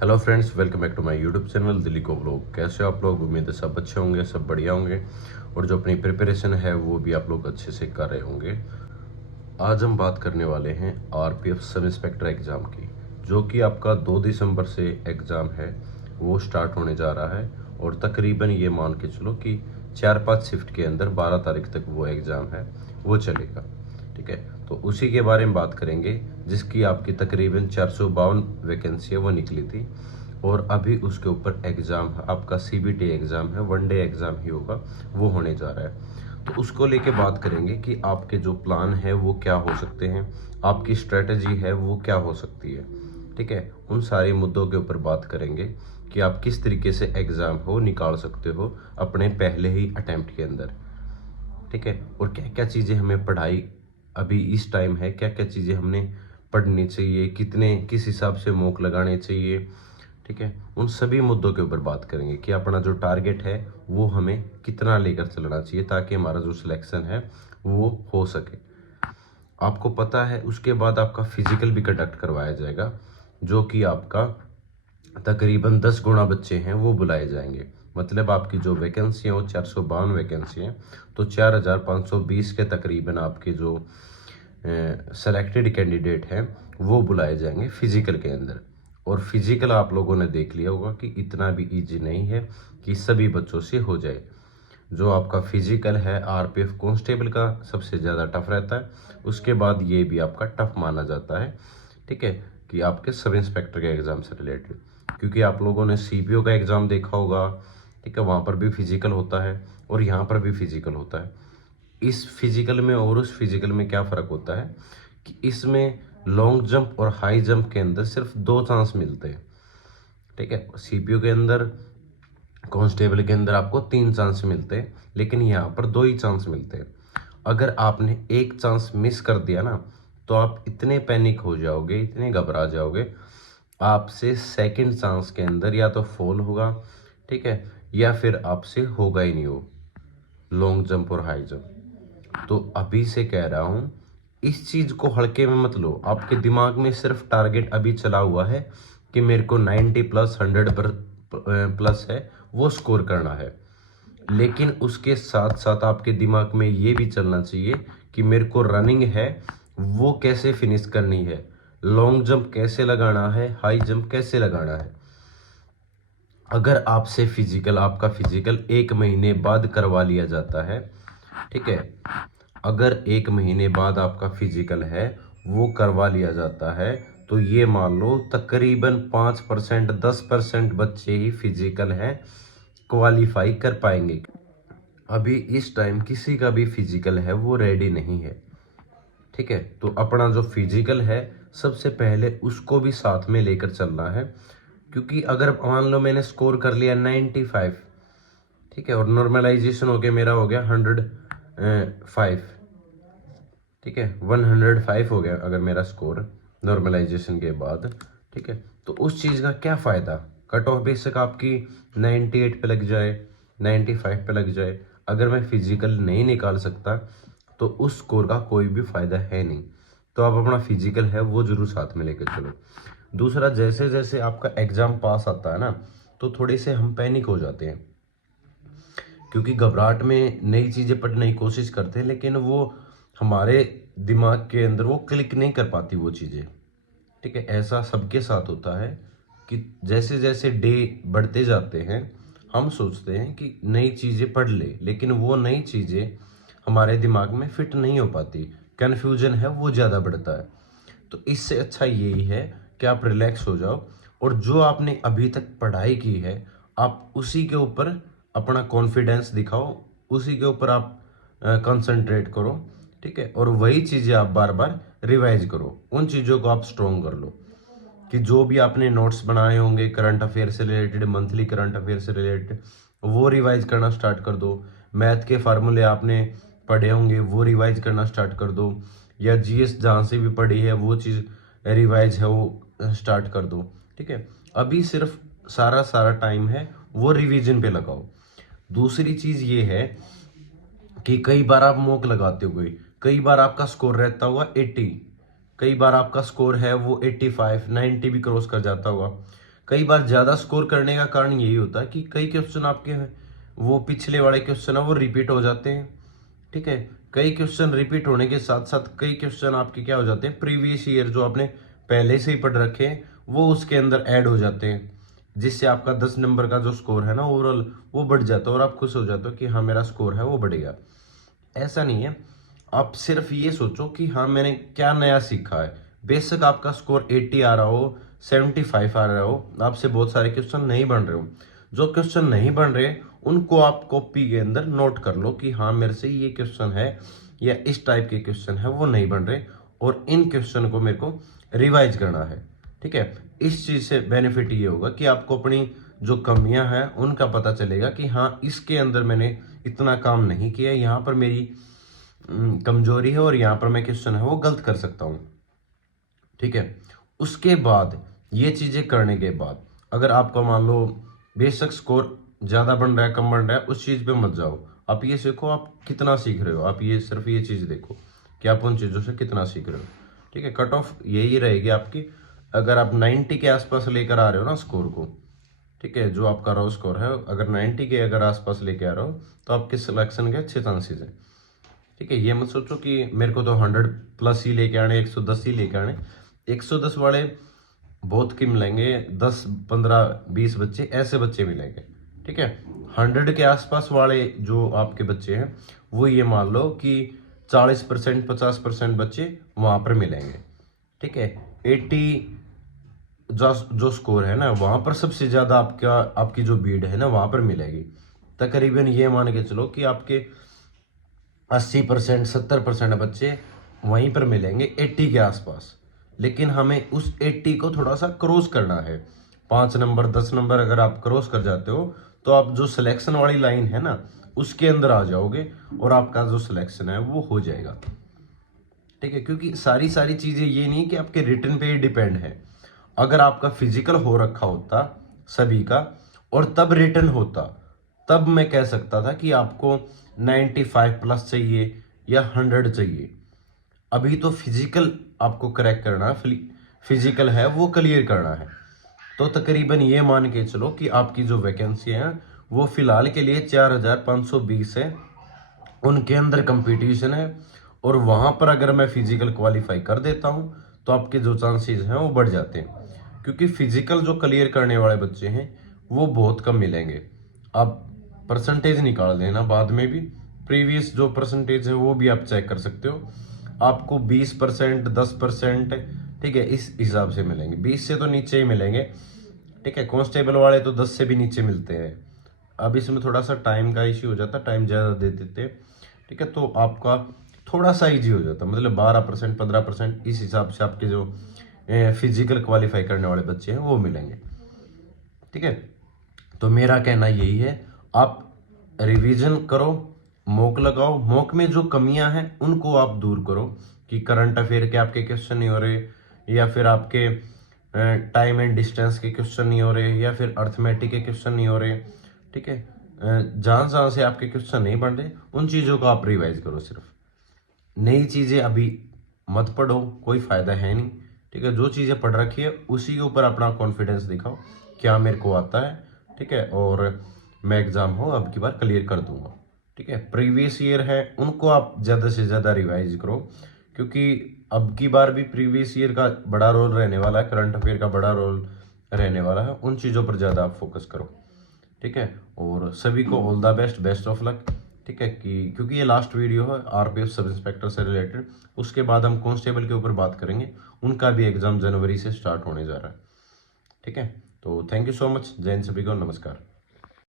Hello friends, welcome back to my YouTube channel Delhi को blog. कैसे हो आप लोग? उम्मीद है सब अच्छे होंगे, सब बढ़िया होंगे और जो अपनी प्रिपरेशन है वो भी आप लोग अच्छे से कर रहे होंगे। आज हम बात करने वाले हैं आरपीएफ सब इंस्पेक्टर एग्ज़ाम की, जो कि आपका 2 दिसंबर से एग्ज़ाम है वो स्टार्ट होने जा रहा है और तकरीबन ये मान के चलो कि 4-5 शिफ्ट के अंदर 12 तारीख तक वो एग्ज़ाम है वो चलेगा। ठीक है, तो उसी के बारे में बात करेंगे, जिसकी आपकी तकरीबन 452 वैकेंसी है वो निकली थी और अभी उसके ऊपर एग्ज़ाम आपका सीबीटी एग्ज़ाम है, वनडे एग्ज़ाम ही होगा, वो होने जा रहा है। तो उसको लेके बात करेंगे कि आपके जो प्लान है वो क्या हो सकते हैं, आपकी स्ट्रेटजी है वो क्या हो सकती है। ठीक है, उन सारे मुद्दों के ऊपर बात करेंगे कि आप किस तरीके से एग्ज़ाम हो निकाल सकते हो अपने पहले ही अटेम्प्ट के अंदर। ठीक है, और क्या क्या चीज़ें हमें पढ़ाई अभी इस टाइम है, क्या क्या चीज़ें हमने पढ़नी चाहिए, कितने किस हिसाब से मॉक लगाने चाहिए। ठीक है, उन सभी मुद्दों के ऊपर बात करेंगे कि अपना जो टारगेट है वो हमें कितना लेकर चलना चाहिए ताकि हमारा जो सिलेक्शन है वो हो सके। आपको पता है उसके बाद आपका फिजिकल भी कंडक्ट करवाया जाएगा, जो कि आपका तकरीबन 10 गुना बच्चे हैं वो बुलाए जाएंगे। मतलब आपकी जो वैकेंसी है वो 452 वैकेंसी है, तो 4520 के तकरीबन आपके जो सेलेक्टेड कैंडिडेट हैं वो बुलाए जाएंगे फिजिकल के अंदर। और फिजिकल आप लोगों ने देख लिया होगा कि इतना भी इजी नहीं है कि सभी बच्चों से हो जाए। जो आपका फिजिकल है आरपीएफ कांस्टेबल का सबसे ज़्यादा टफ रहता है, उसके बाद ये भी आपका टफ माना जाता है। ठीक है, कि आपके सब इंस्पेक्टर के एग्ज़ाम से रिलेटेड, क्योंकि आप लोगों ने सीपीओ का एग्ज़ाम देखा होगा। ठीक है, वहाँ पर भी फिजिकल होता है और यहाँ पर भी फिजिकल होता है। इस फिजिकल में और उस फिजिकल में क्या फ़र्क होता है कि इसमें लॉन्ग जंप और हाई जंप के अंदर सिर्फ 2 चांस मिलते हैं। ठीक है, सीपीयू के अंदर, कांस्टेबल के अंदर आपको 3 चांस मिलते हैं, लेकिन यहाँ पर 2 ही चांस मिलते हैं। अगर आपने एक चांस मिस कर दिया ना, तो आप इतने पैनिक हो जाओगे, इतने घबरा जाओगे, आपसे सेकंड चांस के अंदर या तो फॉल होगा, ठीक है, या फिर आपसे होगा ही नहीं वो लॉन्ग जंप और हाई जंप। तो अभी से कह रहा हूँ, इस चीज़ को हल्के में मत लो। आपके दिमाग में सिर्फ टारगेट अभी चला हुआ है कि मेरे को 90 प्लस 100 पर प्लस है वो स्कोर करना है, लेकिन उसके साथ साथ आपके दिमाग में ये भी चलना चाहिए कि मेरे को रनिंग है वो कैसे फिनिश करनी है, लॉन्ग जंप कैसे लगाना है, हाई जंप कैसे लगाना है। अगर आपसे फिजिकल, आपका फिजिकल 1 महीने बाद करवा लिया जाता है, ठीक है, अगर 1 महीने बाद आपका फिजिकल है वो करवा लिया जाता है, तो ये मान लो तकरीबन 5% 10% बच्चे ही फिजिकल है क्वालिफाई कर पाएंगे। अभी इस टाइम किसी का भी फिजिकल है वो रेडी नहीं है। ठीक है, तो अपना जो फिजिकल है सबसे पहले उसको भी साथ में लेकर चलना है, क्योंकि अगर मान लो मैंने स्कोर कर लिया 95, ठीक है, और नॉर्मलाइजेशन हो गया, मेरा हो गया 105, ठीक है, 105 हो गया अगर मेरा स्कोर नॉर्मलाइजेशन के बाद। ठीक है, तो उस चीज़ का क्या फ़ायदा? कट ऑफ बेशक आपकी 98 पे लग जाए, 95 पे लग जाए, अगर मैं फिजिकल नहीं निकाल सकता तो उस स्कोर का कोई भी फ़ायदा है नहीं। तो आप अपना फिजिकल है वो जरूर साथ में लेकर चलो। दूसरा, जैसे जैसे आपका एग्ज़ाम पास आता है ना, तो थोड़े से हम पैनिक हो जाते हैं, क्योंकि घबराहट में नई चीज़ें पढ़ने की कोशिश करते हैं, लेकिन वो हमारे दिमाग के अंदर वो क्लिक नहीं कर पाती वो चीज़ें। ठीक है, ऐसा सबके साथ होता है कि जैसे जैसे डे बढ़ते जाते हैं हम सोचते हैं कि नई चीज़ें पढ़ ले, लेकिन वो नई चीज़ें हमारे दिमाग में फिट नहीं हो पाती, कन्फ्यूजन है वो ज़्यादा बढ़ता है। तो इससे अच्छा यही है कि आप रिलैक्स हो जाओ और जो आपने अभी तक पढ़ाई की है आप उसी के ऊपर अपना कॉन्फिडेंस दिखाओ, उसी के ऊपर आप कंसंट्रेट करो। ठीक है, और वही चीज़ें आप बार बार रिवाइज करो, उन चीज़ों को आप स्ट्रॉन्ग कर लो कि जो भी आपने नोट्स बनाए होंगे करंट अफेयर से रिलेटेड, मंथली करंट अफेयर से रिलेटेड, वो रिवाइज करना स्टार्ट कर दो। मैथ के फार्मूले आपने पढ़े होंगे वो रिवाइज करना स्टार्ट कर दो, या जीएस जहाँ से भी पढ़ी है वो चीज़ रिवाइज है वो स्टार्ट कर दो। ठीक है, अभी सिर्फ सारा सारा टाइम है वो रिवीजन पे लगाओ। दूसरी चीज़ ये है कि कई बार आप मॉक लगाते हो, कई बार आपका स्कोर रहता हुआ 80, कई बार आपका स्कोर है वो 85 90 भी क्रॉस कर जाता होगा। कई बार ज़्यादा स्कोर करने का कारण यही होता है कि कई क्वेश्चन आपके वो पिछले वाले क्वेश्चन है वो रिपीट हो जाते हैं। ठीक है, कई क्वेश्चन रिपीट होने के साथ साथ कई क्वेश्चन आपके क्या हो जाते हैं, प्रीवियस ईयर जो आपने पहले से ही पढ़ रखे हैं वो उसके अंदर ऐड हो जाते हैं, जिससे आपका 10 नंबर का जो स्कोर है ना ओवरऑल वो बढ़ जाता है और आप खुश हो जाते हो कि हाँ मेरा स्कोर है वो बढ़ गया। ऐसा नहीं है, आप सिर्फ ये सोचो कि हाँ मैंने क्या नया सीखा है। बेशक आपका स्कोर 80 आ रहा हो, 75 आ रहा हो, आपसे बहुत सारे क्वेश्चन नहीं बन रहे हो, जो क्वेश्चन नहीं बन रहे उनको आप कॉपी के अंदर नोट कर लो कि हाँ मेरे से ये क्वेश्चन है या इस टाइप के क्वेश्चन है वो नहीं बन रहे और इन क्वेश्चन को मेरे को रिवाइज करना है। ठीक है, इस चीज़ से बेनिफिट ये होगा कि आपको अपनी जो कमियां हैं उनका पता चलेगा कि हाँ इसके अंदर मैंने इतना काम नहीं किया, यहाँ पर मेरी कमजोरी है और यहाँ पर मैं क्वेश्चन है वो गलत कर सकता हूँ। ठीक है, उसके बाद ये चीज़ें करने के बाद अगर आपका मान लो बेशक स्कोर ज़्यादा बन रहा है कम बन रहा है, उस चीज़ पे मत जाओ। आप ये सीखो आप कितना सीख रहे हो, आप ये सिर्फ ये चीज़ देखो कि आप उन चीज़ों से कितना सीख रहे हो। ठीक है, कट ऑफ यही रहेगी आपकी। अगर आप 90 के आसपास लेकर आ रहे हो ना स्कोर को, ठीक है, जो आपका रो स्कोर है अगर 90 के अगर आसपास लेके आ रहे हो तो आपके सिलेक्शन के अच्छे चांसेस हैं। ठीक है, ये मत सोचो कि मेरे को तो 100+ ही लेके आने, 110 ही लेके आने। 110 वाले बहुत कम मिलेंगे, 10 15 20 बच्चे ऐसे बच्चे मिलेंगे। ठीक है, 100 के आसपास वाले जो आपके बच्चे हैं वो ये मान लो कि 40% 50% बच्चे वहाँ पर मिलेंगे। ठीक है, 80 जो स्कोर है ना वहाँ पर सबसे ज़्यादा आपकी जो भीड़ है ना वहाँ पर मिलेगी। तकरीबन ये मान के चलो कि आपके 80% 70% बच्चे वहीं पर मिलेंगे 80 के आसपास। लेकिन हमें उस 80 को थोड़ा सा क्रॉस करना है। 5 नंबर 10 नंबर अगर आप क्रॉस कर जाते हो तो आप जो सिलेक्शन वाली लाइन है ना उसके अंदर आ जाओगे और आपका जो सिलेक्शन है वो हो जाएगा। ठीक है, क्योंकि सारी चीज़ें ये नहीं कि आपके रिटर्न पे ही डिपेंड है। अगर आपका फिजिकल हो रखा होता सभी का और तब रिटर्न होता, तब मैं कह सकता था कि आपको 95+ चाहिए या 100 चाहिए। अभी तो फिजिकल आपको करेक्ट करना है, फिजिकल है वो क्लियर करना है। तो तकरीबन ये मान के चलो कि आपकी जो वैकेंसी है वो फिलहाल के लिए 4520 है, उनके अंदर कंपटीशन है और वहाँ पर अगर मैं फिजिकल क्वालिफाई कर देता हूँ तो आपके जो चांसेस हैं वो बढ़ जाते हैं। क्योंकि फिजिकल जो क्लियर करने वाले बच्चे हैं वो बहुत कम मिलेंगे। आप परसेंटेज निकाल देना बाद में भी, प्रीवियस जो परसेंटेज है वो भी आप चेक कर सकते हो। आपको 20% 10% ठीक है इस हिसाब से मिलेंगे, 20 से तो नीचे ही मिलेंगे। ठीक है, कांस्टेबल वाले तो 10 से भी नीचे मिलते हैं। अब इसमें थोड़ा सा टाइम का इश्यू हो जाता है, टाइम ज़्यादा दे देते हैं। ठीक है, तो आपका थोड़ा सा ईजी हो जाता है, मतलब 12% 15% इस हिसाब से आपके जो फिजिकल क्वालिफाई करने वाले बच्चे हैं वो मिलेंगे। ठीक है, तो मेरा कहना यही है, आप रिवीजन करो, मॉक लगाओ, मॉक में जो कमियां हैं उनको आप दूर करो कि करंट अफेयर के आपके क्वेश्चन नहीं हो रहे या फिर आपके टाइम एंड डिस्टेंस के क्वेश्चन नहीं हो रहे या फिर अर्थमेटिक के क्वेश्चन नहीं हो रहे। ठीक है, जहाँ से आपके क्वेश्चन नहीं बन रहे उन चीज़ों को आप रिवाइज करो। सिर्फ नई चीज़ें अभी मत पढ़ो, कोई फ़ायदा है नहीं। ठीक है, जो चीज़ें पढ़ रखी है उसी के ऊपर अपना कॉन्फिडेंस दिखाओ, क्या मेरे को आता है। ठीक है, और मैं एग्ज़ाम हो अब की बार क्लियर कर दूंगा। ठीक है, प्रीवियस ईयर है उनको आप ज़्यादा से ज़्यादा रिवाइज करो, क्योंकि अब की बार भी प्रीवियस ईयर का बड़ा रोल रहने वाला है, करंट अफेयर का बड़ा रोल रहने वाला है, उन चीज़ों पर ज़्यादा आप फोकस करो। ठीक है, और सभी को all the best, best of luck. ठीक है, कि क्योंकि ये लास्ट वीडियो है आरपीएफ सब इंस्पेक्टर से रिलेटेड, उसके बाद हम कांस्टेबल के ऊपर बात करेंगे, उनका भी एग्जाम जनवरी से स्टार्ट होने जा रहा है। ठीक है, तो थैंक यू सो मच, जय हिंद सभी को, नमस्कार।